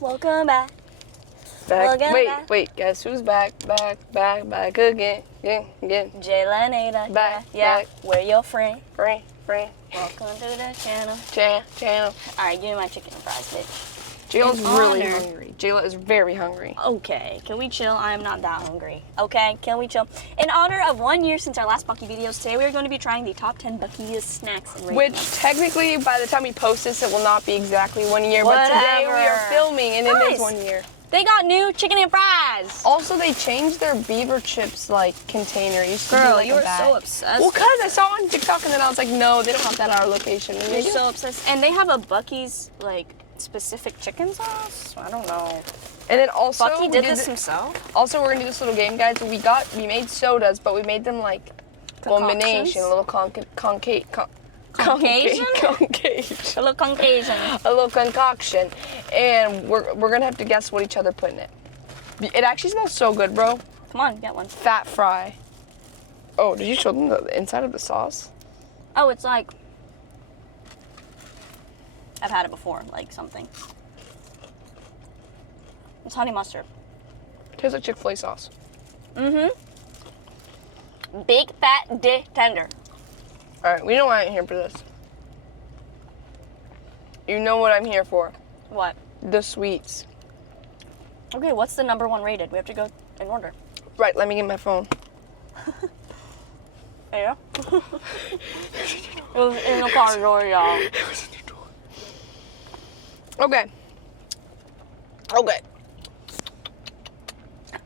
Welcome back. Wait, guess who's back again. Jayla and Aydah. Back. We're your friend. Free. Welcome to the channel. Channel. Alright, give me my chicken and fries, bitch. Jayla's really hungry. Jayla is very hungry. Okay, can we chill? I'm not that hungry. Okay, can we chill? In honor of 1 year since our last Buc-ee videos, today we are going to be trying the top 10 Buc-ee snacks and Which technically, by the time we post this, it will not be exactly 1 year. But today we are filming, and it is 1 year. They got new chicken and fries. Also, they changed their beaver chips container. It used to be Girl, like you were a bag. so obsessed. Well, cause I saw on TikTok, and then I was like, no, they don't have that at our location. And You're so obsessed. And they have a Buc-ee's specific chicken sauce. I don't know. And then also, Buc-ee did this himself. Also, we're gonna do this little game, guys. We made sodas, but we made them combination, a little Caucasian? Caucasian. A little Caucasian. A little concoction, and we're gonna have to guess what each other put in it. It actually smells so good, bro. Come on, get one. Fat fry. Oh, did you show them the inside of the sauce? Oh, it's like I've had it before, something. It's honey mustard. Tastes like Chick-fil-A sauce. Mm-hmm. Big fat dick tender. All right, we know why I'm here for this. You know what I'm here for. What? The sweets. Okay, what's the number one rated? We have to go in order. Right, let me get my phone. Yeah. It was in the car door, y'all. It was in the door. Okay.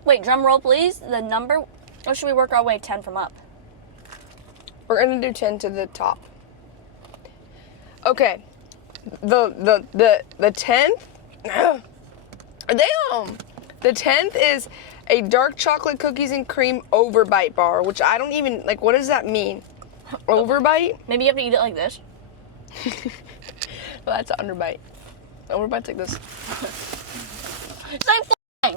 Wait, drum roll, please. The number, or should we work our way 10 from up? We're gonna do 10 to the top. Okay. The 10th. Damn. The 10th is a dark chocolate cookies and cream overbite bar, which I don't even what does that mean? Overbite? Maybe you have to eat it like this. Well, that's an underbite. Overbite's like this. Same thing.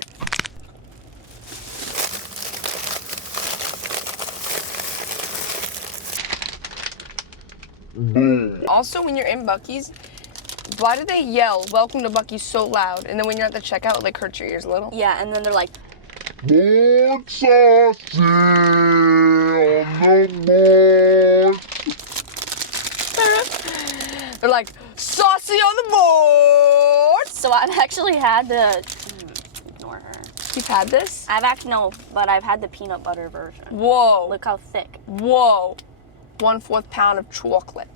Also, when you're in Buc-ee's, why do they yell "Welcome to Buc-ee's" so loud, and then when you're at the checkout, it hurts your ears a little? Yeah, and then they're like, more saucy on the board. They're like, saucy on the board. so I've actually had the, ignore her. You've had this? But I've had the peanut butter version. Whoa. Look how thick. Whoa. 1/4 pound of chocolate.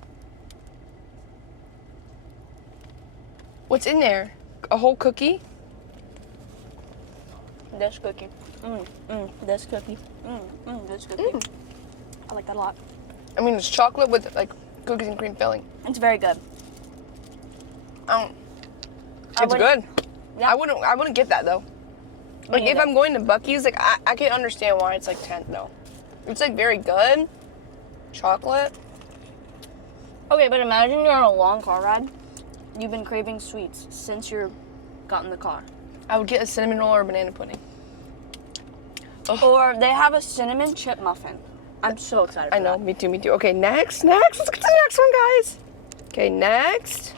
What's in there? A whole cookie? This cookie. This cookie. This cookie. I like that a lot. I mean, it's chocolate with cookies and cream filling. It's very good. It's good. Yeah. I wouldn't get that though. If I'm going to Buc-ee's, I can understand why it's 10 though. It's very good. Chocolate. Okay, but imagine you're on a long car ride. You've been craving sweets since you got in the car. I would get a cinnamon roll or a banana pudding. Ugh. Or they have a cinnamon chip muffin. I'm so excited for I know, that. me too. Okay, next. Let's get to the next one, guys. Okay, next.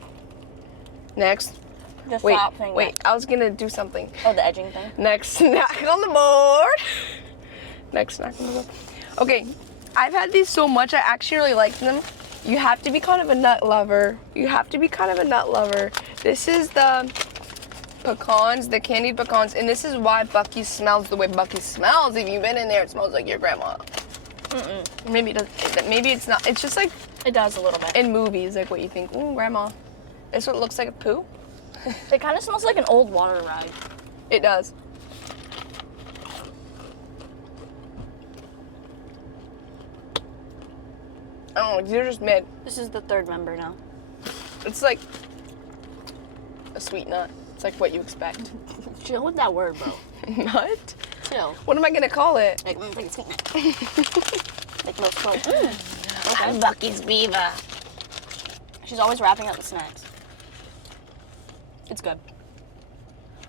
Just Wait, stop saying that. I was gonna do something. Oh, the edging thing? Next snack on the board. Next snack on the board. Okay, I've had these so much, I actually really like them. You have to be kind of a nut lover. This is the pecans, the candied pecans, and this is why Buc-ee smells the way Buc-ee smells. If you've been in there, it smells like your grandma. Maybe it does. Maybe it's not. It's just it does a little bit. in movies, what you think. Ooh, grandma. This what it looks like a poo. It kind of smells like an old water ride. It does. I don't know, they're just mid. This is the third member now. It's like a sweet nut. It's like what you expect. Chill with that word, bro. Nut? Chill. What am I gonna call it? Like a sweet nut. Like no smoke. I'm Buc-ee's beaver. She's always wrapping up the snacks. It's good.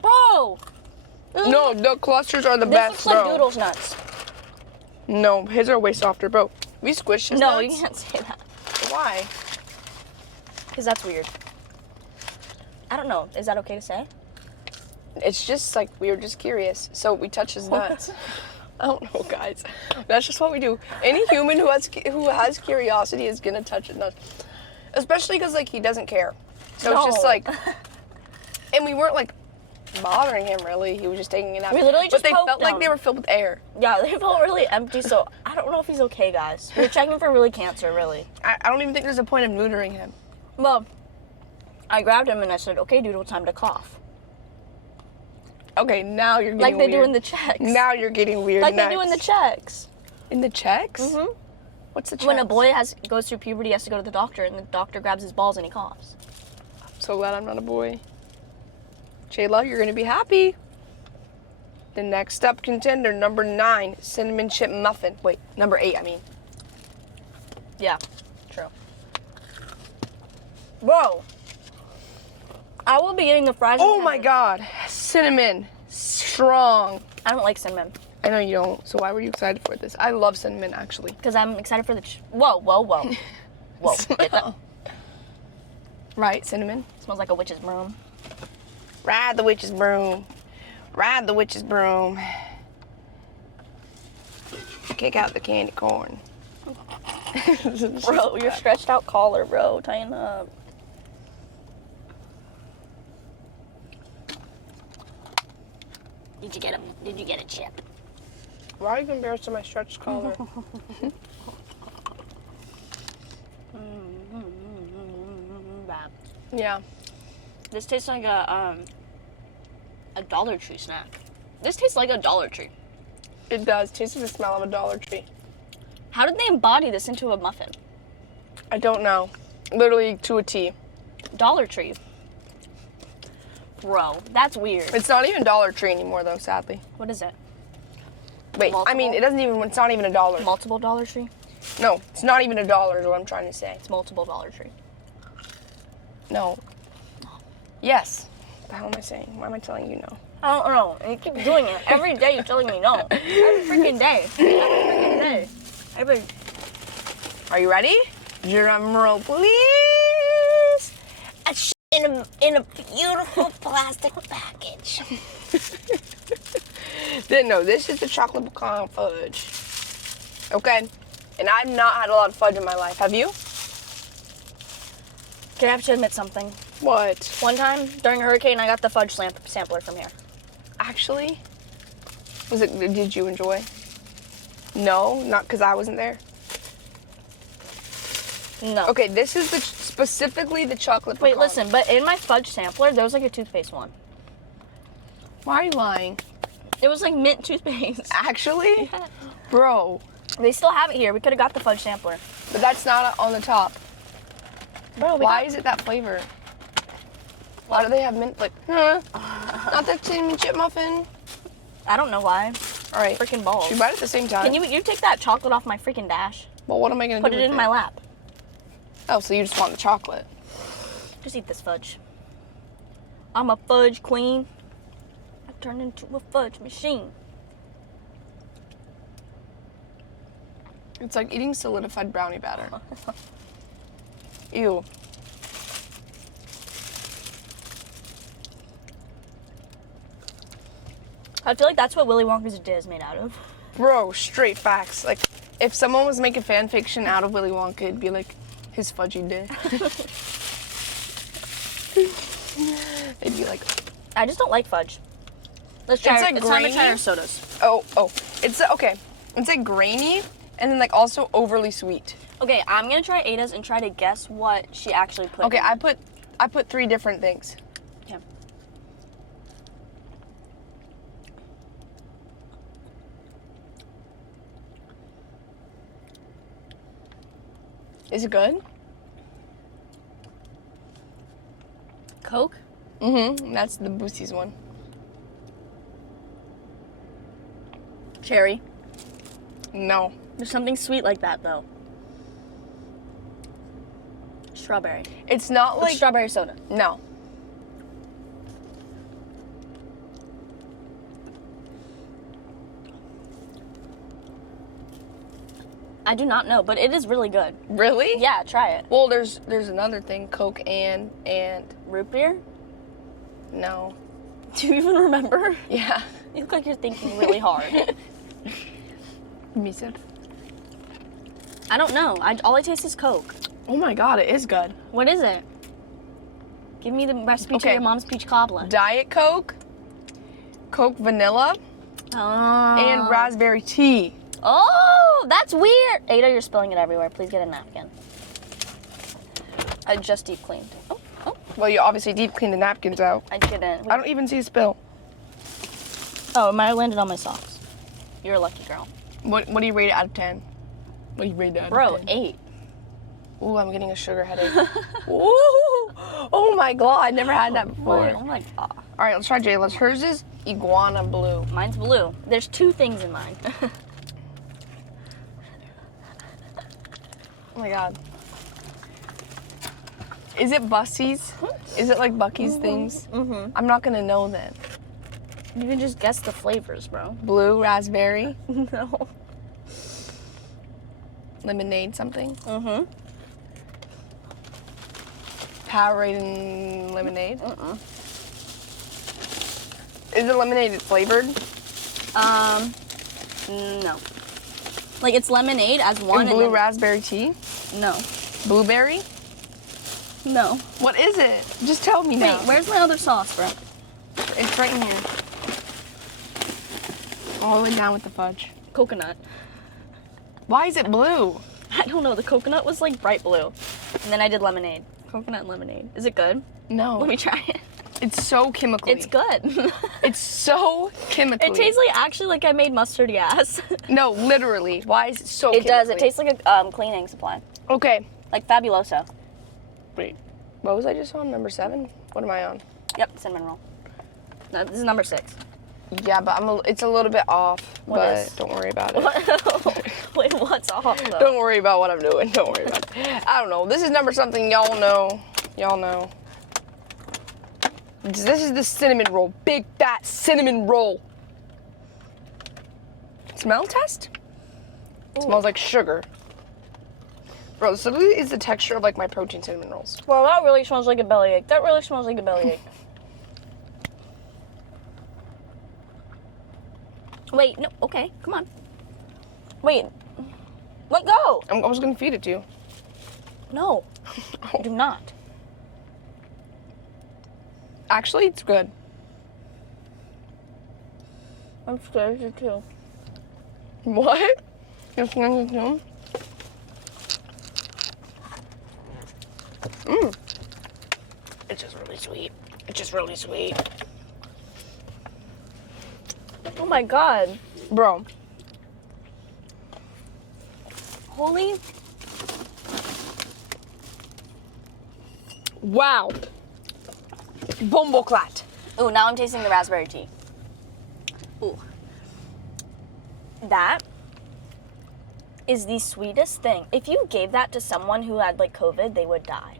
Bro! No, the clusters are the This best, looks bro. like Doodles nuts. No, his are way softer, bro. We squished his No, nuts? you can't say that. Why? Because that's weird. I don't know. Is that okay to say? It's just like we were just curious, so we touched his nuts. I don't know, guys. That's just what we do. Any human who has curiosity is gonna touch his nuts, especially because like he doesn't care. So it's just No. like, and we weren't like bothering him really. He was just taking it out. We literally just but they poked felt like him. they were filled with air. Yeah, they felt really empty, so I don't know if he's okay, guys. We're checking for really cancer, really. I don't even think there's a point of neutering him. Well, I grabbed him and I said, okay, Doodle, time to cough. Okay, now you're getting Like they weird. do in the checks. Now you're getting weird. Like next. they do in the checks. In the checks? Mm-hmm. What's the checks? When a boy goes through puberty, he has to go to the doctor, and the doctor grabs his balls and he coughs. So glad I'm not a boy. Jayla, you're gonna be happy. The next up contender, number 9, cinnamon chip muffin. Wait, number 8, I mean. Yeah, true. Bro, I will be eating the fries. Oh my god, cinnamon, strong. I don't like cinnamon. I know you don't, so why were you excited for this? I love cinnamon, actually. Because I'm excited for the... Whoa. Whoa, get that? Right, cinnamon? Smells like a witch's broom. Ride the witch's broom. Ride the witch's broom. Kick out the candy corn. Bro, your stretched out collar, bro. Tighten up. Did you get a chip? Why are you embarrassed of my stretched collar? Bad. Yeah. This tastes like a Dollar Tree snack. This tastes like a Dollar Tree. It does. Tastes like the smell of a Dollar Tree. How did they embody this into a muffin? I don't know. Literally to a T. Dollar Tree. Bro, that's weird. It's not even Dollar Tree anymore, though, sadly. What is it? Wait, I mean, it's not even a dollar. Multiple Dollar Tree? No, it's not even a dollar is what I'm trying to say. It's multiple Dollar Tree. No. Yes. What the hell am I saying? Why am I telling you no? I don't know. You keep doing it. Every day you're telling me no. Every freaking day. Are you ready? Drum roll, please. In a beautiful plastic package. No, this is the chocolate pecan fudge. Okay? And I've not had a lot of fudge in my life. Have you? Okay, I have to admit something. What? One time during a hurricane, I got the fudge sampler from here. Actually? Did you enjoy? No, not because I wasn't there. No. Okay, this is specifically the chocolate pecan. Wait, listen, but in my fudge sampler, there was like a toothpaste one. Why are you lying? It was like mint toothpaste. Actually? Yeah. Bro. They still have it here. We could have got the fudge sampler. But that's not on the top. Bro, Why is it that flavor? Why do they have mint? Like, not that cinnamon chip muffin. I don't know why. All right. Freaking balls. Should we bite it at the same time? Can you take that chocolate off my freaking dash? Well, what am I going to Put do it with in my lap. Oh, so you just want the chocolate. Just eat this fudge. I'm a fudge queen. I turned into a fudge machine. It's like eating solidified brownie batter. Ew. I feel like that's what Willy Wonka's day is made out of. Bro, straight facts. Like, if someone was making fan fiction out of Willy Wonka, it'd be like his fudgy day. It'd be like, I just don't like fudge. Let's try It's like it's time to try grainy. our sodas. oh. It's okay. It's like grainy and then like also overly sweet. Okay, I'm gonna try Aydah's and try to guess what she actually put Okay, in. I put 3 different things. Okay. Is it good? Coke? Mm-hmm. That's the Bucees one. Cherry. No. There's something sweet like that though. Strawberry. It's not Like like strawberry soda. no. I do not know, but it is really good. Really? Yeah, try it. Well, there's another thing, Coke and Root beer? no. Do you even remember? Yeah. You look like you're thinking really hard. Me too. I don't know. All I taste is Coke. Oh my god, it is good. What is it? Give me the recipe to Okay. your mom's peach cobbler. Diet Coke, Coke vanilla, and raspberry tea. Oh, that's weird. Aydah, you're spilling it everywhere. Please get a napkin. I just deep cleaned. Oh. Well, you obviously deep cleaned the napkins out. I didn't. I don't even see a spill. Oh, it might have landed on my socks. You're a lucky girl. What do you rate it out of 10? What do you rate it out Bro, of 10? 8. Ooh, I'm getting a sugar headache. Ooh, oh my god, I never had that before. Oh my god. All right, let's try Jayla's. Hers is iguana blue. Mine's blue. There's 2 things in mine. Oh my god. Is it Bucees? Is it like Buc-ee's things? Mm-hmm. I'm not gonna know then. You can just guess the flavors, bro. Blue, raspberry, No. lemonade, something. Mm-hmm. Powerade and lemonade. Is the lemonade flavored? No. Like it's lemonade as one. And blue raspberry tea? No. Blueberry? No. What is it? Just tell me now. Wait, where's my other sauce, bro? It's right in here. All the way down with the fudge. Coconut. Why is it blue? I don't know. The coconut was like bright blue. And then I did lemonade. Coconut and lemonade. Is it good? No. Let me try it. It's so chemically. It's good. It's so chemically. It tastes like actually like I made mustard gas. No, literally. Why is it so It does. It chemically? tastes like a cleaning supply. Okay. Like Fabuloso. Wait. What was I just on? Number 7? What am I on? Yep, cinnamon roll. No, this is number 6. Yeah, but it's a little bit off. What but is? don't worry about it. Wait, what's off though? Don't worry about what I'm doing. Don't worry about it. I don't know. This is number something y'all know. Y'all know. This is the cinnamon roll. Big fat cinnamon roll. Smell test? It smells like sugar. Bro, this literally is the texture of like my protein cinnamon rolls. Well, that really smells like a bellyache. That really smells like a bellyache. Wait, no, okay, come on. Wait, let go. I was gonna feed it to you. No, do not. Actually, it's good. I'm scared you too. What? You're scared too? It's just really sweet. It's just really sweet. Oh my god. Bro. Holy. Wow. Bomboclat. Ooh, now I'm tasting the raspberry tea. Ooh. That is the sweetest thing. If you gave that to someone who had like COVID, they would die.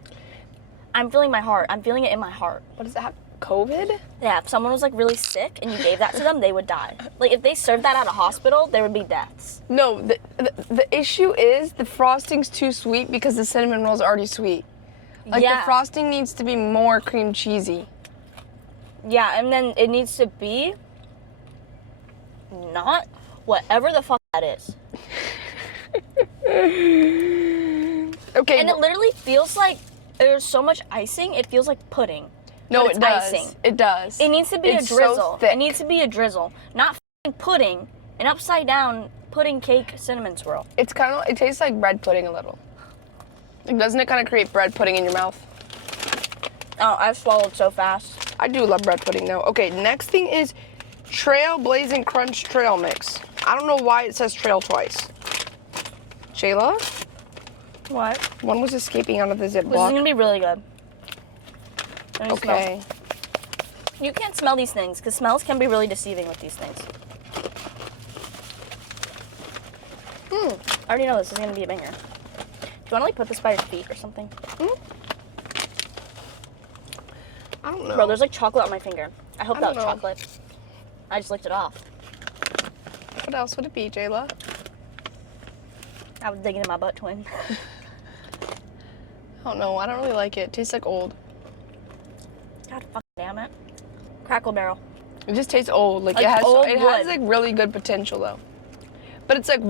I'm feeling my heart. I'm feeling it in my heart. What does that have? COVID? Yeah, if someone was like really sick and you gave that to them, they would die. Like if they served that at a hospital, there would be deaths. No, the issue is the frosting's too sweet because the cinnamon roll's already sweet. Like Yeah. the frosting needs to be more cream cheesy. Yeah, and then it needs to be not whatever the fuck that is. Okay. And it literally feels like there's so much icing, it feels like pudding. no, but it it's does. icing. It does. It needs to be It's a drizzle. So thick. It needs to be a drizzle, not f***ing pudding, an upside down pudding cake cinnamon swirl. It's kind of. It tastes like bread pudding a little. Like, doesn't it kind of create bread pudding in your mouth? Oh, I swallowed so fast. I do love bread pudding though. Okay, next thing is Trail Blazing Crunch Trail Mix. I don't know why it says trail twice. Jayla, What? one was escaping out of the This is Ziploc. gonna be really good. Let me smell. Okay. You can't smell these things because smells can be really deceiving with these things. I already know this is gonna be a banger. Do you want to like put this by your feet or something? I don't know. Bro, there's like chocolate on my finger. I hope I that don't was know. chocolate. I just licked it off. What else would it be, Jayla? I was digging in my butt, twin. I don't know. I don't really like it. It tastes like old. God fucking damn it. Crackle Barrel. It just tastes old. Like, Like it has old wood. like really good potential though. But it's like,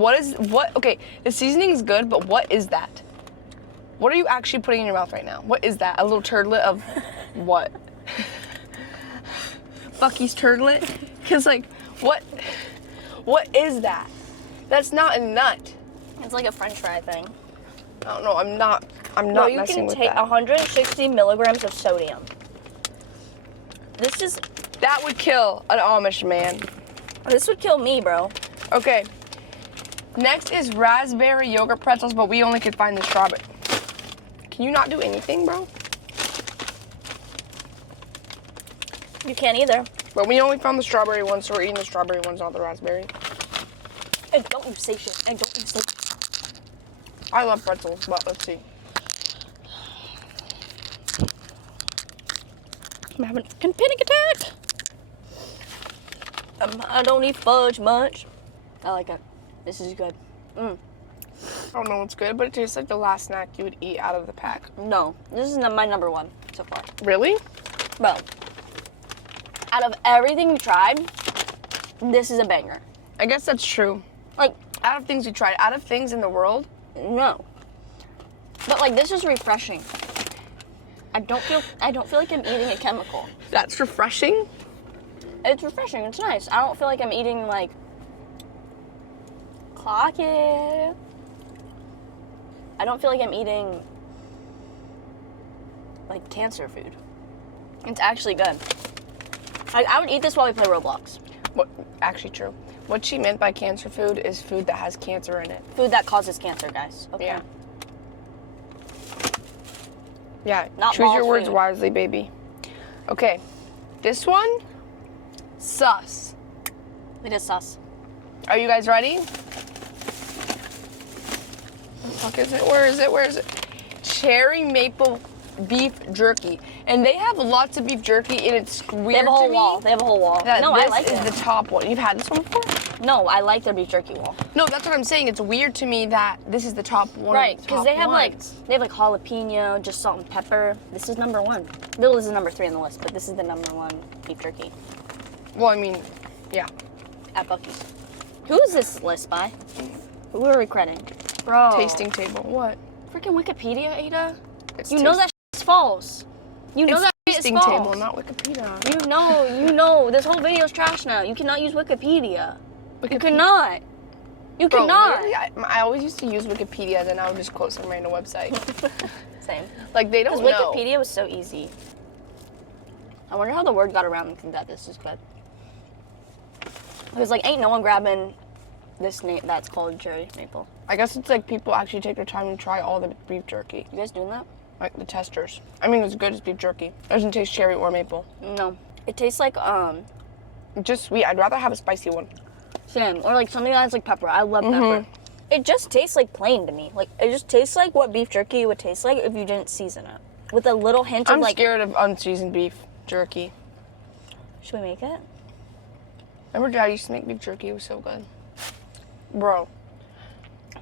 okay, the seasoning is good, but what is that? What are you actually putting in your mouth right now? What is that? A little turdlet of what? Buc-ee's turdlet? Because like, what is that? That's not a nut. It's like a French fry thing. I don't know, I'm not No, you messing can with take that. 160 milligrams of sodium. That would kill an Amish man. This would kill me, bro. Okay. Next is raspberry yogurt pretzels, but we only could find the strawberry. Can you not do anything, bro? You can't either. But we only found the strawberry ones, so we're eating the strawberry ones, not the raspberry. And don't you say shit. And don't you say shit. I love pretzels, but let's see. I'm having a fucking panic attack. I don't eat fudge much. I like it. This is good. I don't know what's good, but it tastes like the last snack you would eat out of the pack. No, this is my number one so far. Really? Bro, out of everything we tried, this is a banger. I guess that's true. Like, Out of things we tried, out of things in the world, no. But like, this is refreshing. I don't feel like I'm eating a chemical. that's refreshing. It's refreshing. It's nice. I don't feel like I'm eating like clock it. I don't feel like I'm eating like cancer food. It's actually good. Like, I would eat this while we play Roblox. What? Actually, true. What she meant by cancer food is food that has cancer in it. Food that causes cancer, guys. Okay. Yeah. Yeah. Not Choose your ball words food. wisely, baby. Okay. This one, sus. It is sus. Are you guys ready? What the fuck is it? Where is it? Where is it? Cherry maple beef jerky. And they have lots of beef jerky, and it's weird They have a whole to me wall. They have a whole wall. that No, this I like is it. the top one. You've had this one before? No, I like their beef jerky wall. No, that's what I'm saying. It's weird to me that this is the top one. Right, because because they have like jalapeno, just salt and pepper. This is number one. Bill is number 3 on the list, but this is the number 1 beef jerky Well, I mean, yeah. at Buc-ee's. Who is this list by? Who are we crediting? Bro. Tasting table. What? Freaking Wikipedia, Aydah. It's You know that shit is false. You know it's that shit is tasting false. table, not Wikipedia. You know. This whole video is trash now. You cannot use Wikipedia. You cannot. You Bro, cannot. literally, I always used to use Wikipedia, then I would just quote some random website. Same. Like, they don't Because know. Wikipedia was so easy. I wonder how the word got around that this is good. Because, like, ain't no one grabbing this name that's called cherry maple. I guess it's like people actually take their time and try all the beef jerky. You guys doing that? Like the testers. I mean, it's good as beef jerky. It doesn't taste cherry or maple. No. It tastes like, Just sweet. I'd rather have a spicy one. same. Or, like, something that has, like, pepper. I love pepper. It just tastes, like, plain to me. Like, it just tastes like what beef jerky would taste like if you didn't season it. With a little hint of, I'm like... scared of unseasoned beef jerky. Should we make it? Remember Dad used to make beef jerky? It was so good. Bro,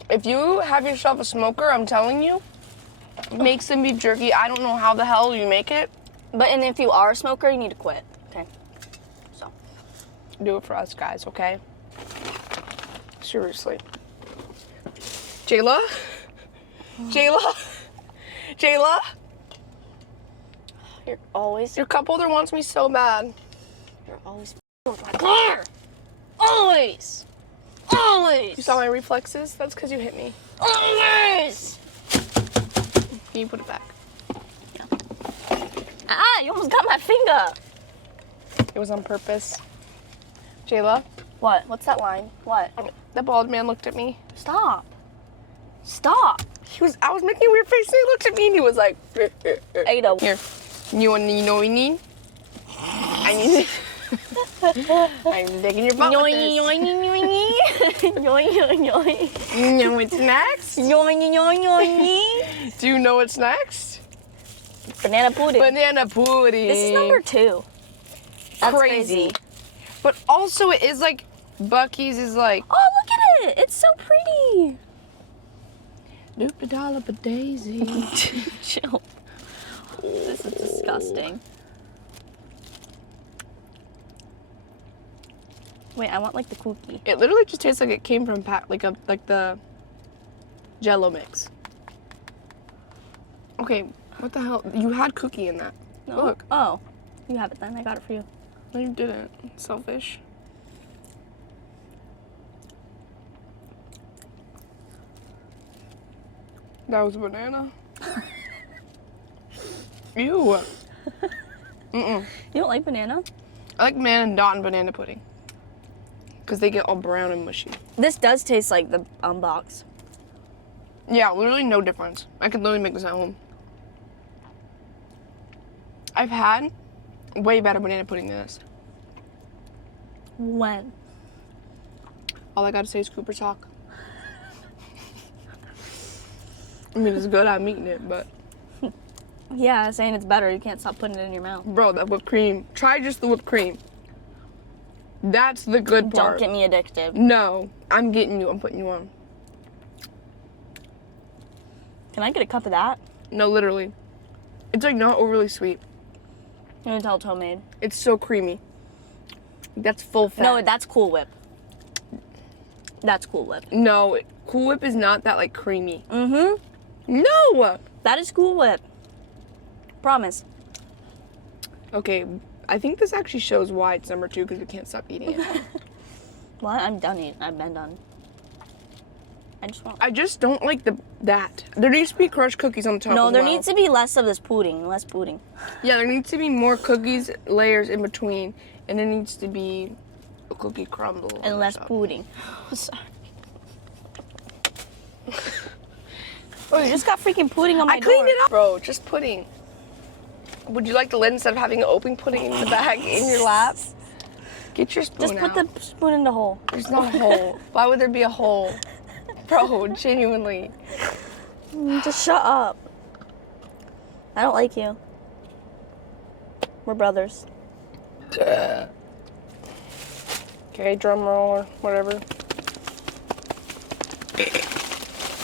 if you have yourself a smoker, I'm telling you, make some beef jerky. I don't know how the hell you make it. But, and if you are a smoker, you need to quit. Okay. So. Do it for us, guys, okay? Seriously. Jayla? Jayla? Jayla? You're always... Your cup holder wants me so bad. You're always with my car. Always. Always. You saw my reflexes? That's because you hit me. Always. Can you put it back? Ah, you almost got my finger. It was on purpose. Jayla? What? What's that line? What? The bald man looked at me. Stop. Stop. I was making a weird face and he looked at me and he was like, Aydah. Here. You know what you need? I need I'm digging your butt with Yoing, this. yoing, yoing, yoing, yoing. You know what's next? Yoing, yoing, yoing. Do you know what's next? Banana pudding. Banana pudding. This is number 2. That's crazy. But also it is like, Buc-ee's is like, Oh, look at it. It's so pretty. doop-a-dollop-a-daisy. Chill. This is disgusting. Wait, I want like the cookie. It literally just tastes like it came from like the Jello mix. Okay, what the hell? You had cookie in that. No? Look. Oh, you have it then. I got it for you. No, you didn't. Selfish. That was a banana. Ew. Mm-mm. You don't like banana? I like banana dot and banana pudding. Because they get all brown and mushy. This does taste like the box. Yeah, literally no difference. I could literally make this at home. I've had way better banana pudding than this. When? All I gotta say is Cooper's Hawk. I mean, it's good, I'm eating it, but... Yeah, saying it's better. You can't stop putting it in your mouth. Bro, that whipped cream. Try just the whipped cream. That's the good part. Don't get me addicted. No, I'm getting you. I'm putting you on. Can I get a cup of that? No, literally. It's like not overly sweet. You can tell it's homemade. It's so creamy. That's full fat. No, that's Cool Whip. That's Cool Whip. No, Cool Whip is not that like creamy. Mm-hmm. No! That is Cool Whip. Promise. Okay, I think this actually shows why it's number 2 because we can't stop eating it. What? I'm done eating. I've been done. I just don't like that. There needs to be crushed cookies on top. No, as there well. needs to be less of this pudding. Less pudding. Yeah, there needs to be more cookies layers in between, and there needs to be a cookie crumble. And less pudding. Oh, you just got freaking pudding on my door. I cleaned it up, bro. Just pudding. Would you like the lid instead of having an open pudding in the bag in your lap? Get your spoon Just put out. the spoon in the hole. There's no hole. Why would there be a hole? Bro, genuinely. Just shut up. I don't like you. We're brothers. Okay, drum roll or whatever.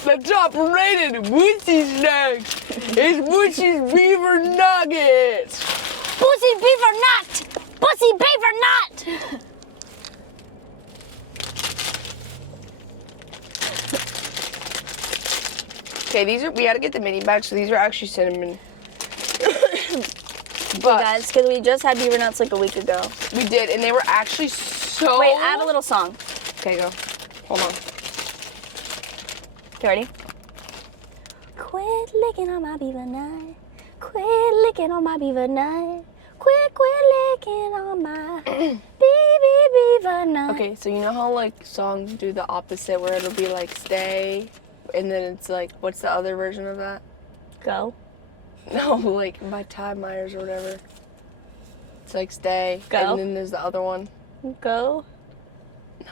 The top rated Bucees snacks is Bucees Beaver Nuggets. Pussy beaver nut! Pussy beaver nut! Okay, we had to get the mini bag, so these are actually cinnamon. But guys, because we just had beaver nuts like a week ago. We did, and they were actually so... Wait, I have a little song. Okay, go. Hold on. Okay, ready? Quit licking on my beaver nut. Quit licking on my beaver nut. Quit licking on my beaver nut. Okay, so you know how like songs do the opposite where it'll be like stay, and then it's like, what's the other version of that? Go. No, like by Ty Myers or whatever. It's like stay, Go. and then there's the other one. Go.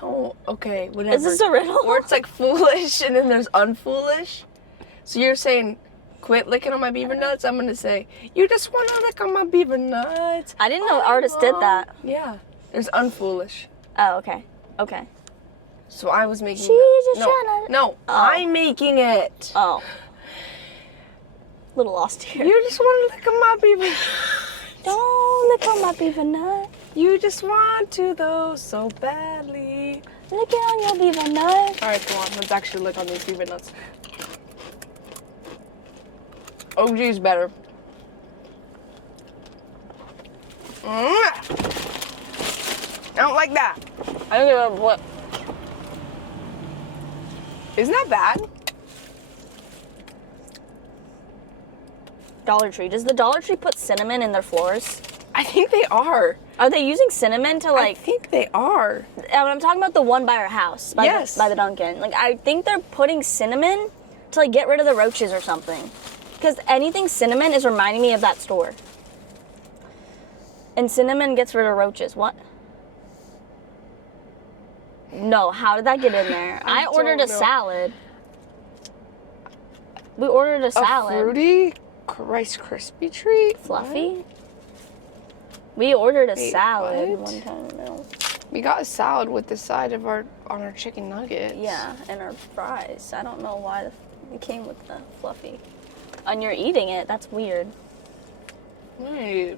No, okay, whatever. Is this a riddle? Or it's like foolish, and then there's unfoolish. So you're saying, quit licking on my beaver nuts? I'm gonna say, you just wanna lick on my beaver nuts. I didn't know artists did that. Yeah, there's unfoolish. Oh, okay. Okay. So I was making. She's just no, tryna- no, Oh. I'm making it. Oh. Little lost here. You just want to lick on my beaver. Don't lick on my beaver nut. You just want to though so badly. Lick it on your beaver nut. All right, come on. Let's actually lick on these beaver nuts. OG's better. I don't like that. I don't give a what. Isn't that bad? Dollar Tree. Does the Dollar Tree put cinnamon in their floors? I think they are. Are they using cinnamon to I like? think they are. I'm talking about the one by our house. By Yes. by the Dunkin'. Like I think they're putting cinnamon to like get rid of the roaches or something. Because anything cinnamon is reminding me of that store. And cinnamon gets rid of roaches. What? No, how did that get in there? I ordered a don't know. salad. We ordered a salad. A fruity Rice Krispie treat? Fluffy? We ordered a Wait, salad what? one time. No. We got a salad with the side of on our chicken nuggets. Yeah, and our fries. I don't know why it came with the fluffy. And you're eating it. That's weird. Wait.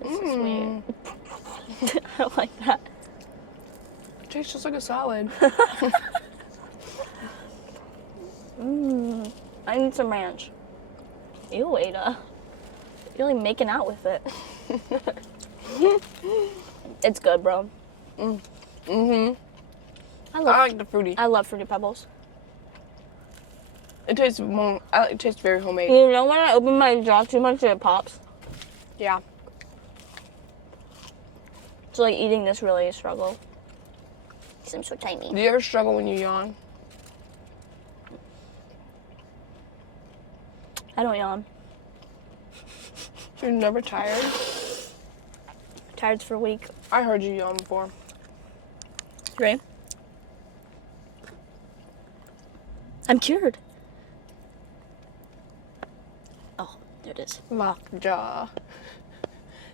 This is weird. I don't like that. tastes just like a salad. I need some ranch. Ew, Aydah. You're like making out with it. It's good, bro. Mm-hmm. I I love like the fruity. I love Fruity Pebbles. It tastes it tastes very homemade. You know when I open my jaw too much, it pops. Yeah. So like eating this really a struggle. Because I'm so tiny. Do you ever struggle when you yawn? I don't yawn. You're never tired? Tired's for a week. I heard you yawn before. Right? I'm cured. Oh, there it is. Lockjaw.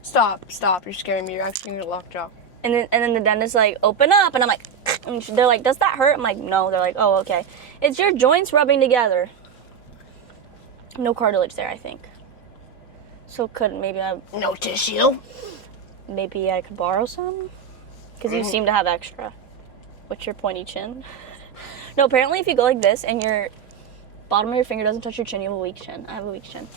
Stop. You're scaring me. You're actually gonna get lockjaw. And then the dentist's like, open up, and I'm like, and they're like, does that hurt? I'm like, no. They're like, oh, okay. It's your joints rubbing together. No cartilage there, I think. So maybe No tissue. maybe I could borrow some? Because you seem to have extra. What's your pointy chin? No, apparently if you go like this and your bottom of your finger doesn't touch your chin, you have a weak chin. I have a weak chin.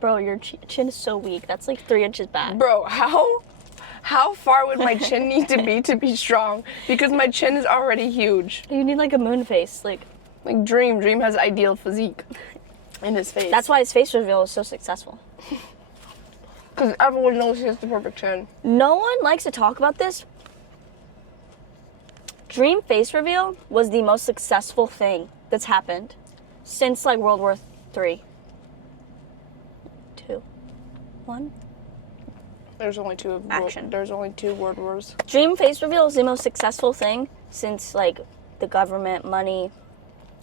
Bro, your chin is so weak. That's like 3 inches back. Bro, how far would my chin need to be strong? Because my chin is already huge. You need like a moon face. Like Dream has ideal physique in his face. that's why his face reveal is so successful. Because everyone knows he has the perfect chin. No one likes to talk about this. Dream face reveal was the most successful thing that's happened since like World War III. 2, 1. There's only two Action. There's only 2 world wars. Dream face reveal is the most successful thing since like the government, money.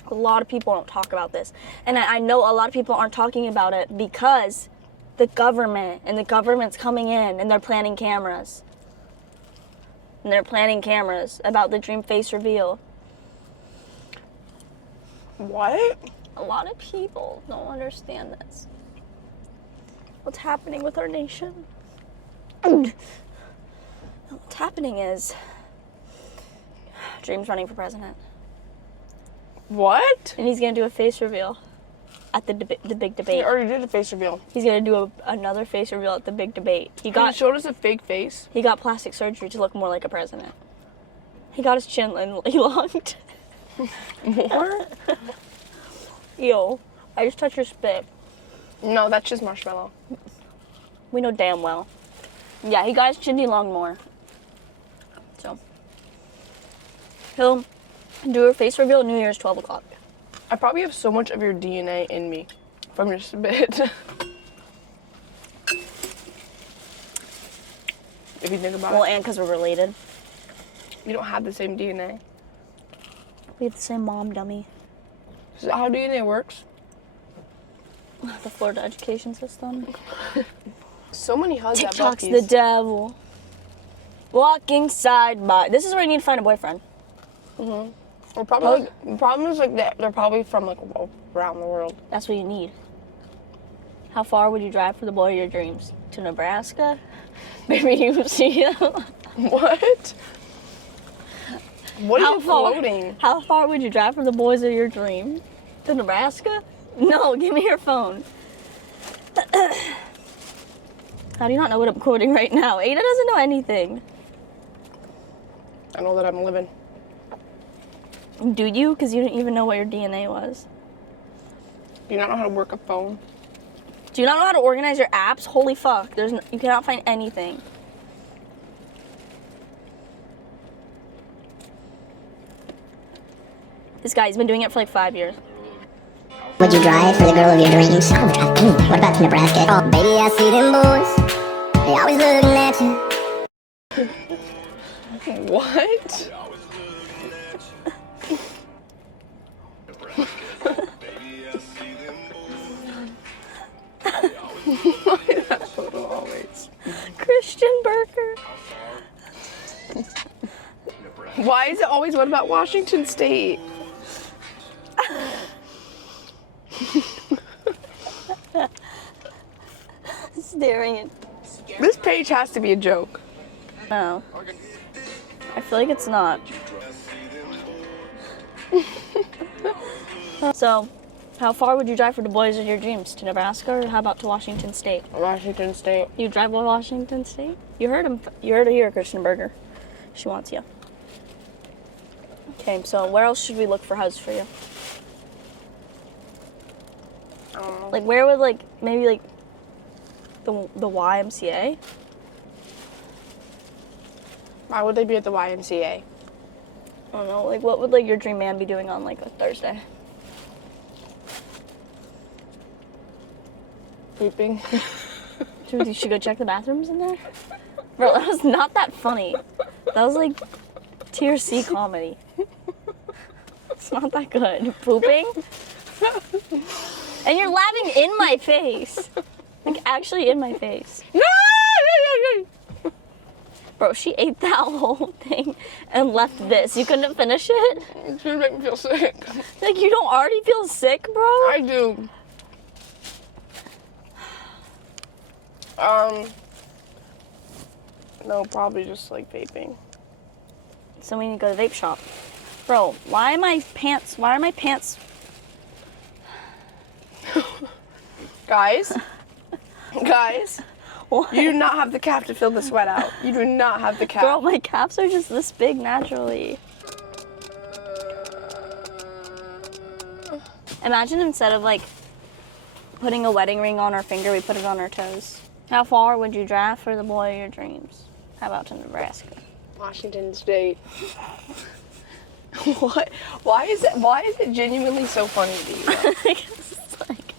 A lot of people don't talk about this. And I know a lot of people aren't talking about it because the government's coming in and they're planning cameras. And they're planning cameras about the dream face reveal. What? A lot of people don't understand this. What's happening with our nation? What's happening is Dream's running for president. What? And he's going to do a face reveal at the big He debate. already did a face reveal. He's going to do another face reveal at the big debate. He He got showed us a fake face. plastic surgery to look more like a president. He got his chin elonged. More? Yo, I just touched your spit. No, that's just marshmallow. We know damn well. Yeah, he got his chin elonged more. So, he'll do a face reveal New Year's 12 o'clock. I probably have so much of your DNA in me from your spit. If you think about Well, it. and because we're related. You don't have the same DNA. We have the same mom, dummy. Is that how DNA works? The Florida education system. So many hugs at TikTok's Buc-ee's. the devil. Walking side by. This is where you need to find a boyfriend. Well, probably, the problem is like they're probably from like around the world. That's what you need. How far would you drive for the boy of your dreams? To Nebraska? Maybe you see him. What? What are How you far? floating? How far would you drive for the boys of your dreams? To Nebraska? No, give me your phone. How do you not know what I'm quoting right now? Aydah doesn't know anything. I know that I'm living. Do you? Because you didn't even know what your DNA was. Do you not know how to work a phone? Do you not know how to organize your apps? Holy fuck. You cannot find anything. This guy's been doing it for like 5 years. Would you drive for the girl of your dreams? I would drive anywhere. What about Nebraska? Oh, baby, I see them boys. They always looking at you. What? That photo always. Christian Burker. Why is it always what about Washington State? Staring at. This page has to be a joke. No. I feel like it's not. So, how far would you drive for the boys of your dreams? To Nebraska, or how about to Washington State? Washington State. You drive to Washington State? You heard him. You heard it here, Christian Berger. She wants you. Okay, so where else should we look for houses for you? I don't know. Like, where would, like, maybe, like, the YMCA? Why would they be at the YMCA? I don't know. Like, what would, like, your dream man be doing on, like, a Thursday? Pooping. Dude, you should go check the bathrooms in there? Bro, that was not that funny. That was, like, tier C comedy. It's not that good. Pooping? And you're laughing in my face. Like, actually in my face. Bro, she ate that whole thing and left this. You couldn't finish it? It's gonna make me feel sick. Like, you don't already feel sick, bro? I do. No, probably just like vaping. So we need to go to the vape shop. Bro, why are my pants... Guys, What? you do not have the cap to fill the sweat out. You do not have the cap. Bro, my caps are just this big naturally. Imagine instead of, like, putting a wedding ring on our finger, we put it on our toes. How far would you drive for the boy of your dreams? How about to Nebraska? Washington State. What? Why is it genuinely so funny to you? It's like,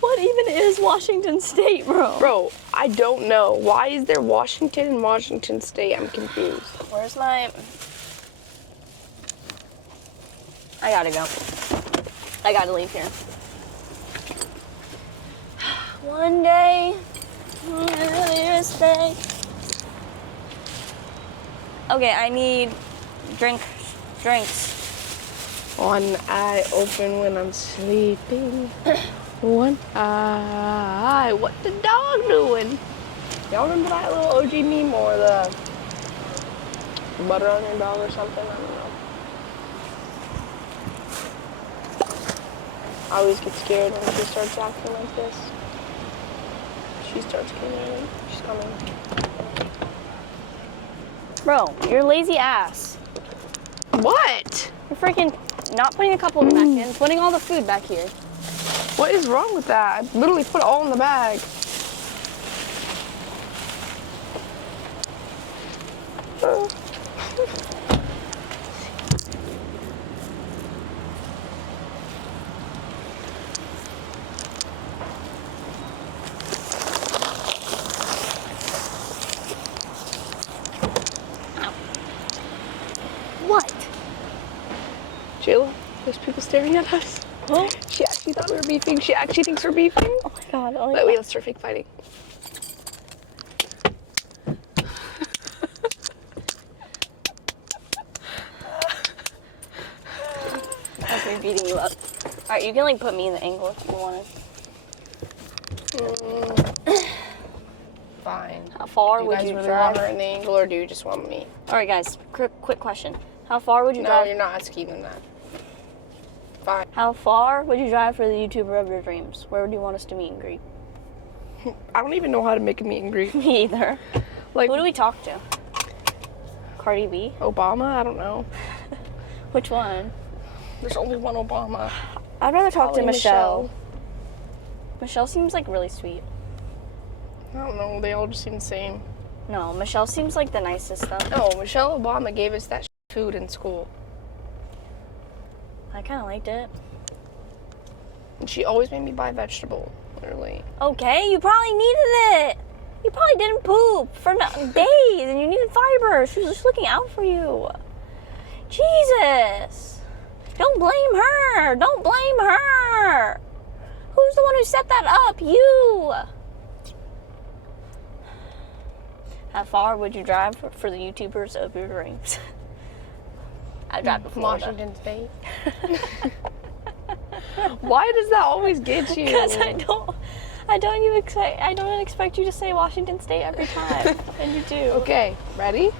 what even is Washington State, bro? Bro, I don't know. Why is there Washington and Washington State? I'm confused. Where's my... I gotta go. I gotta leave here. One day, you'll stay. Okay, I need drinks. One eye open when I'm sleeping. One eye. What the dog doing? Y'all remember that little OG meme or the butter on your dog or something? I don't know. I always get scared when she starts acting like this. She starts coming. She's coming. Bro, you're lazy ass. What? You're freaking not putting a couple back in, putting all the food back here. What is wrong with that? I literally put it all in the bag. What? Jayla, there's people staring at us. Huh? She actually thought we were beefing. She actually thinks we're beefing. Oh my god. Oh my Wait, let's start fake fighting. That's me beating you up. Alright, you can like put me in the angle if you wanted. Fine. How far Do you would guys you really drive? want her in the angle, or do you just want me? Alright guys, quick question. How far would you No, drive? you're not asking them that. Fine. How far would you drive for the YouTuber of your dreams? Where would you want us to meet and greet? I don't even know how to make a meet and greet. Me either. Like Who do we talk to? Cardi B? Obama? I don't know. Which one? There's only one Obama. I'd rather talk to Probably Michelle. Michelle seems like really sweet. I don't know. They all just seem the same. No, Michelle seems like the nicest though. No, Michelle Obama gave us that food in school. I kind of liked it. And she always made me buy vegetable, literally. Okay, you probably needed it. You probably didn't poop for days and you needed fiber. She was just looking out for you. Jesus. Don't blame her. Don't blame her. Who's the one who set that up? You. How far would you drive for the YouTubers of your dreams? I drive to Florida. Washington State. Why does that always get you? Because I don't expect you to say Washington State every time, and you do. Okay, ready?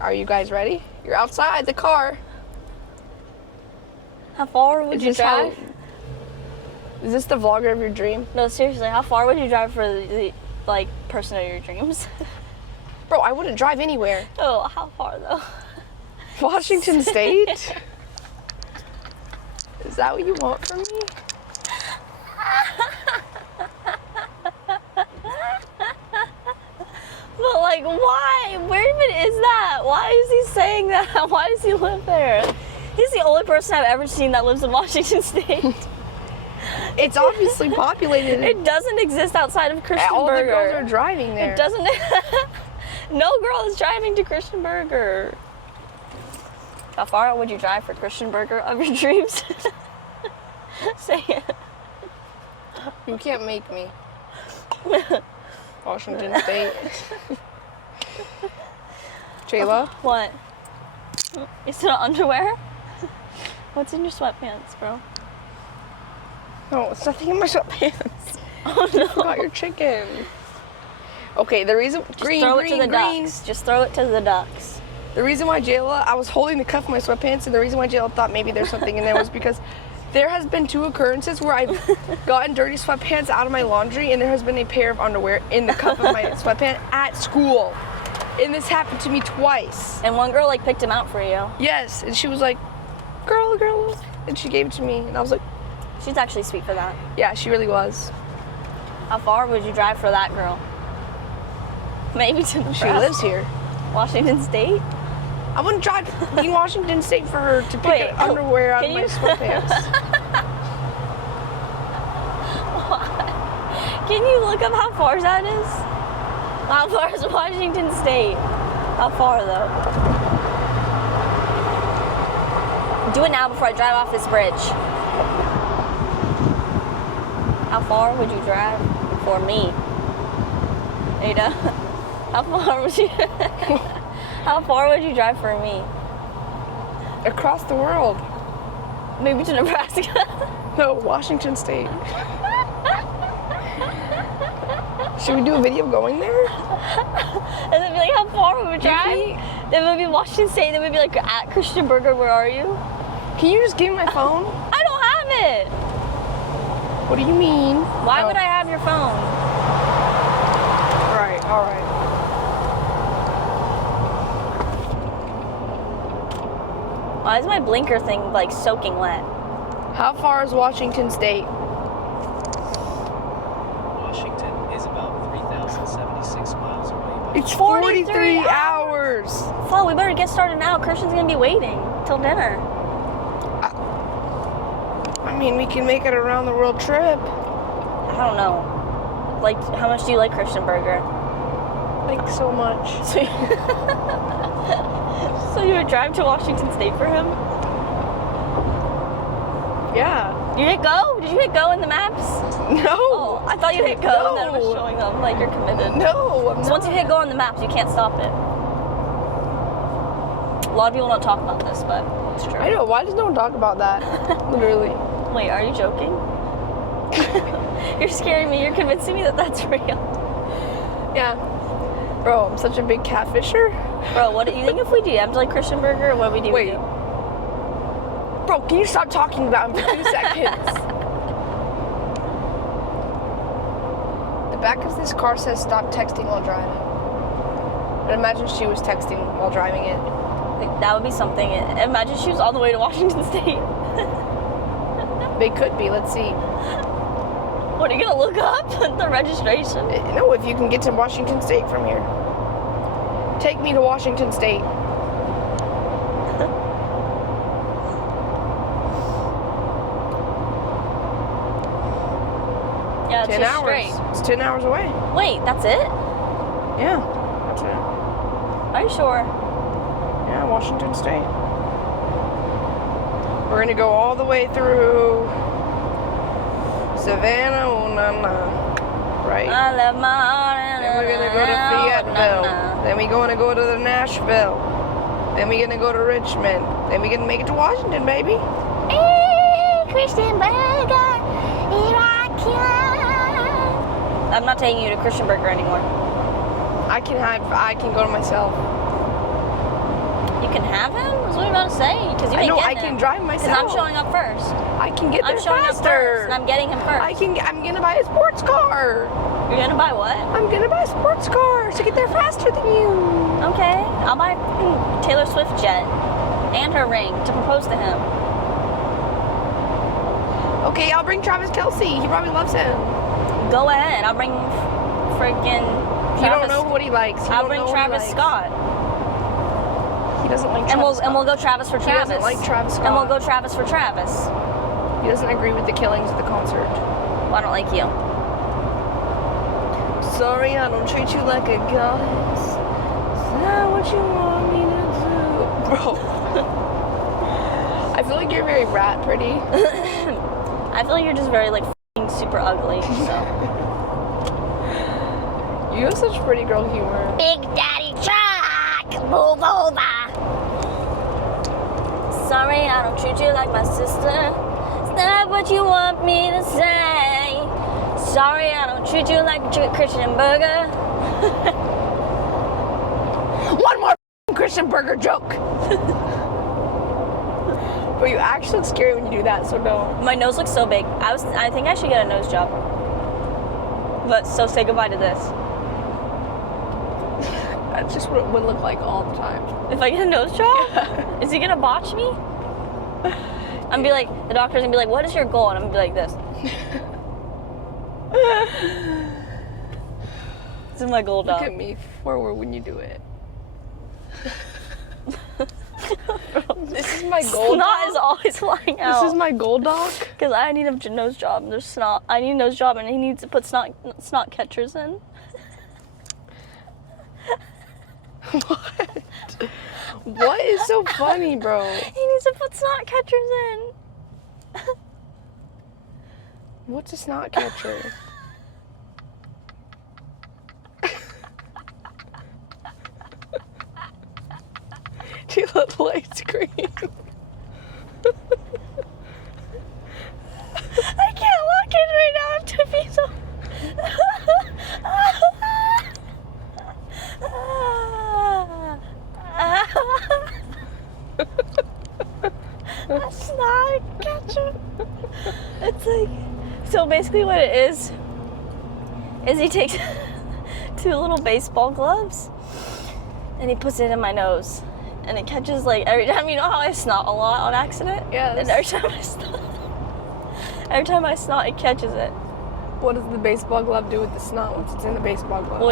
Are you guys ready? You're outside the car. How far would you drive? Is this the vlogger of your dream? No, seriously, how far would you drive for the like person of your dreams? Bro, I wouldn't drive anywhere. Oh, how far though? Washington State? Is that what you want from me? But like, why? Where even is that? Why is he saying that? Why does he live there? He's the only person I've ever seen that lives in Washington State. It's obviously populated. It doesn't exist outside of Christian All the Burger. girls are driving there. It doesn't. No girl is driving to Christian Burger. How far would you drive for Christian Burger of your dreams? Say it. You can't make me. Washington State. Jayla? What? Is it underwear? What's in your sweatpants, bro? No, it's nothing in my sweatpants. Oh You no. forgot your chicken. Okay, the reason Just throw it to the ducks. Just throw it to the ducks. The reason why Jayla, I was holding the cuff of my sweatpants, and the reason why Jayla thought maybe there's something in there was because there has been 2 occurrences where I've gotten dirty sweatpants out of my laundry, and there has been a pair of underwear in the cuff of my sweatpant at school. And this happened to me twice. And one girl like picked him out for you. Yes, and she was like, girl, and she gave it to me, and I was like, She's actually sweet for that. yeah, she really was. How far would you drive for that girl? Maybe to the She lives here. Washington State? I wouldn't drive in Washington State for her to pick Wait, underwear out of can my you- sweatpants. Can you look up how far that is? How far is Washington State? How far though? Do it now before I drive off this bridge. How far would you drive for me? Aydah? How far would you How far would you drive for me? Across the world. Maybe to Nebraska. No, Washington State. Should we do a video going there? And then be like, how far would we drive? Maybe. Then we'd be Washington State, then we'd be like, at Christian Burger, where are you? Can you just give me my phone? I don't have it. What do you mean? Why Oh, would I have your phone? Right, all right. Why is my blinker thing like soaking wet? How far is Washington State? Washington is about 3,076 miles away. It's 43 43 hours. Flo, we better get started now. Christian's gonna be waiting till dinner. I mean, we can make it a round the world trip. I don't know. Like, how much do you like Christian Burger? Like so much. So you would drive to Washington State for him? Yeah. You hit go? Did you hit go in the maps? No. Oh, I thought you hit go and then it was No. showing them like you're committed. No. I'm So once you hit go on the maps, you can't stop it. A lot of people don't talk about this, but it's true. I know. Why does no one talk about that? Literally. Wait, are you joking? You're scaring me. You're convincing me that that's real. Yeah. Bro, I'm such a big catfisher. Bro, what do you think if we DM'd like Christian Burger? What would we do? Wait. Bro, can you stop talking about him for 2 seconds? The back of this car says stop texting while driving. But imagine she was texting while driving it. Like, that would be something. Imagine she was all the way to Washington State. They could be. Let's see. What, are you gonna look up the registration? No, if you can get to Washington State from here. Take me to Washington State. Yeah, it's 10 just hours. straight. It's 10 hours away. Wait, that's it? Yeah. That's it. Are you sure? Yeah, Washington State. We're gonna go all the way through Savannah, right? I love my heart. Then we're gonna go to Fayetteville. Then we're gonna go to Nashville. Then we're gonna go to Richmond. Then we're gonna make it to Washington, baby. Hey, Christian Burger, here I come. I'm not taking you to Christian Burger anymore. I can go to myself. can have him? That's what you're about to say? Because you I ain't know I getting can him. drive Because myself. I'm showing up first. I can get there I'm showing faster. up first, and I'm getting him first. I'm gonna buy a sports car. You're gonna buy what? I'm gonna buy a sports car to get there faster than you. Okay, I'll buy a Taylor Swift jet and her ring to propose to him. Okay, I'll bring Travis Kelce. He probably loves him. Go ahead. I'll bring freaking Travis. You don't know what he likes. I'll bring Travis Scott. He doesn't like And Travis we'll go Travis for Travis. He doesn't like Travis Scott. And we'll go Travis for Travis. He doesn't agree with the killings at the concert. Well, I don't like you. Sorry, I don't treat you like a goddess. Is that what you want me to do? Bro. I feel like you're very rat pretty. I feel like you're just very like f***ing super ugly. So. You have such pretty girl humor. Big Daddy Truck, move over. Sorry, I don't treat you like my sister. Is that what you want me to say? Sorry, I don't treat you like a Christian burger. One more Christian burger joke. But you actually look scary when you do that, so no. My nose looks so big. I think I should get a nose job. But so say goodbye to this. That's just what it would look like all the time. If I get a nose job, is he gonna botch me? I'm be like, the doctor's gonna be like, what is your goal? And I'm gonna be like this. This is my goal, dog. Look at me forward when you do it. This is my gold Snot dog. is always flying out. This is my gold dog. Because I need a nose job. There's snot. I need a nose job, and he needs to put snot catchers in. What? What is so funny, bro? He needs to put snot catchers in. What's a snot catcher? Do you love the light screen? I can't walk in right now. I'm too feet so. A snot catcher. It's like, so basically what it is he takes two little baseball gloves and he puts it in my nose. And it catches like every time. You know how I snot a lot on accident? Yes. And every time I snot, it catches it. What does the baseball glove do with the snot once it's in the baseball glove? Well,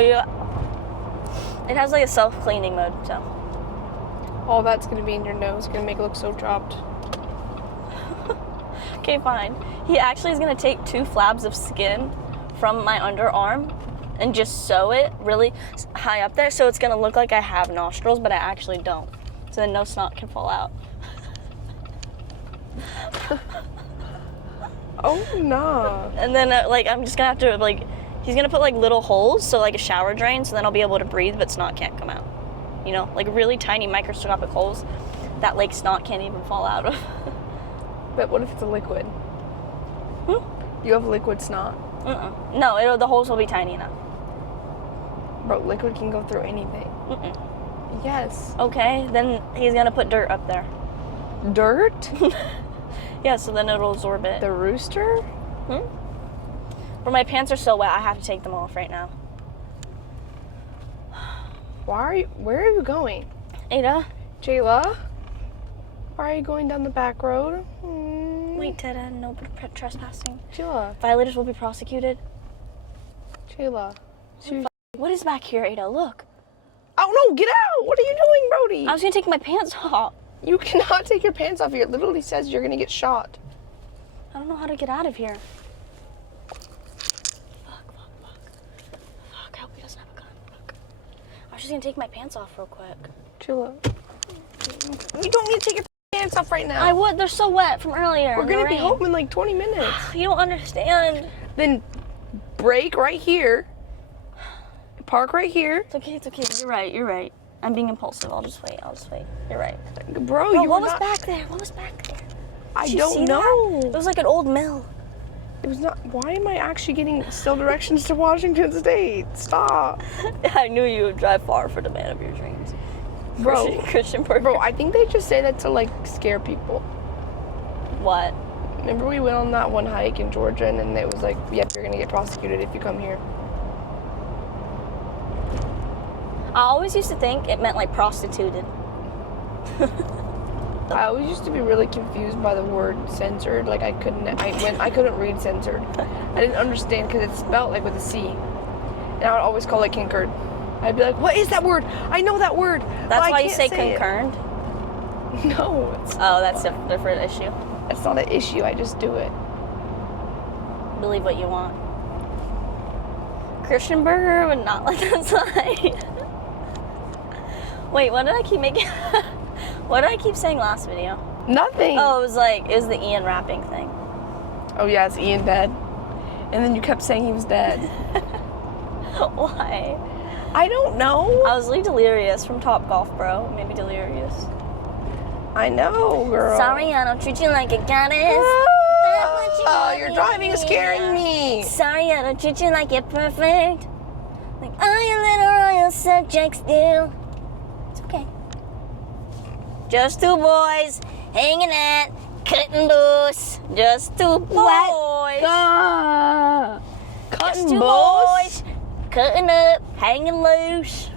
it has like a self-cleaning mode, so. All that's gonna be in your nose. Gonna make it look so chopped. Okay, fine. He actually is gonna take 2 flabs of skin from my underarm and just sew it really high up there, so it's gonna look like I have nostrils, but I actually don't. So then no snot can fall out. Oh no. And then I'm just gonna have to he's gonna put like little holes, so like a shower drain, so then I'll be able to breathe, but snot can't come out. You know, like really tiny microscopic holes that like snot can't even fall out of. But what if it's a liquid? You have liquid snot. No, the holes will be tiny enough. Bro, liquid can go through anything. Yes. Okay, then he's gonna put dirt up there. Dirt? Yeah, so then it'll absorb it. The rooster? But my pants are so wet, I have to take them off right now. Where are you going? Aydah? Jayla? Why are you going down the back road? Wait, Ted, no trespassing. Jayla. Violators will be prosecuted. Jayla. What is back here, Aydah? Look. Oh no, get out! What are you doing, Brody? I was gonna take my pants off. You cannot take your pants off here. It literally says you're gonna get shot. I don't know how to get out of here. Fuck, I hope he doesn't have a gun. Fuck. I was just gonna take my pants off real quick. Jayla. You don't need to take your pants off right now. I would. They're so wet from earlier. We're gonna be home in like 20 minutes. You don't understand. Then brake right here. Park right here. It's okay. You're right. I'm being impulsive. I'll just wait. You're right. Bro, Bro, you what were was not... back there? What was back there? I Did you don't see know. that? It was like an old mill. It was not... Why am I actually getting still directions to Washington State? Stop. I knew you would drive far for the man of your dreams. Bro, Christian burger. bro, I think they just say that to like scare people. What? Remember we went on that one hike in Georgia and then it was like, yep, you're gonna get prosecuted if you come here. I always used to think it meant like prostituted. I always used to be really confused by the word censored. Like I couldn't read censored. I didn't understand because it's spelled like with a C. And I would always call it concurred. I'd be like, what is that word? I know that word. That's why you say concerned? No, Oh, that's a different issue. it's not an issue. I just do it. Believe what you want. Christian burger would not let that slide. Wait, what did I keep making? What did I keep saying last video? Nothing. Oh, it was the Ian rapping thing. Oh yeah, is Ian dead? And then you kept saying he was dead. Why? I don't know. I was really delirious from Top Golf, bro. Maybe delirious. I know, girl. Sorry, I don't treat you like a goddess. Oh, your driving is scaring me. Sorry, I don't treat you like you're perfect. Like all your little royal subjects do. It's okay. Just two boys hanging at cutting loose. Just two boys. Just Cutting two boys. boys cutting up, hanging loose.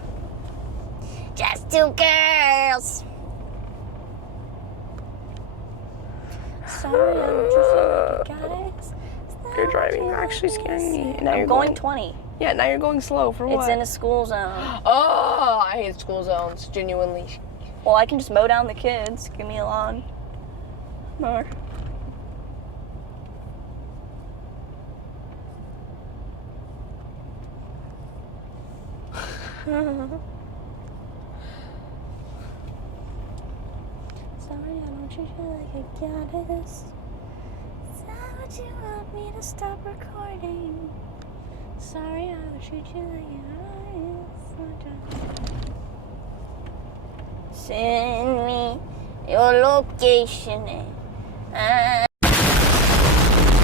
Just two girls. Sorry, I don't treat you like a goddess. Your driving is actually scaring me. And now you're I'm going 20. Yeah, now you're going slow. For what? It's in a school zone. Oh, I hate school zones. Genuinely. Well, I can just mow down the kids. Give me a lawn mower. Sorry, I don't treat you like a goddess. Is that what you want me to stop recording? Sorry, I would treat you like a goddess. Send me your location.